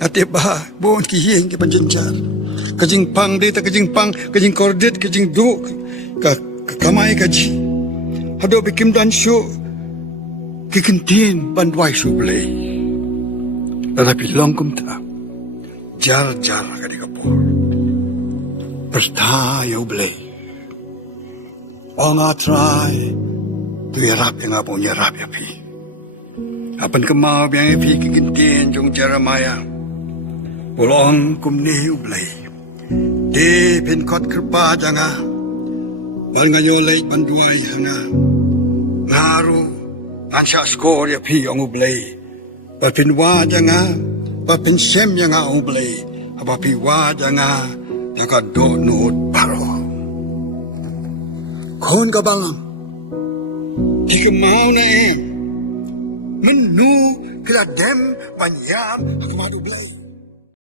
Ate bah, buon kihing ke panjenjar. Kajing pang data, kajing pang, kajing kordet, kajing du, kamay kaji. Hado bikim dan syu, kikintin bandwai sublay. Tetapi longkum ta, jar kadi kapur. Pertayo blay. Nga try, tu yarap yang apong yarap ya pi. Apan kemau yang pi kikintin jong Jeremiah. Pulong kumni ublay. Di pinkot kerpa janga. Bal ngayolay banduay hanga. Ngaru. Ansya skor ya pi ang ublay. Bal pinwa janga. Bal pinsem yang ang ublay. Aba piwa janga. Jaka do nuot paro. Kon ka bang? Di kemau na menu kila dem banyam akamadu ublay.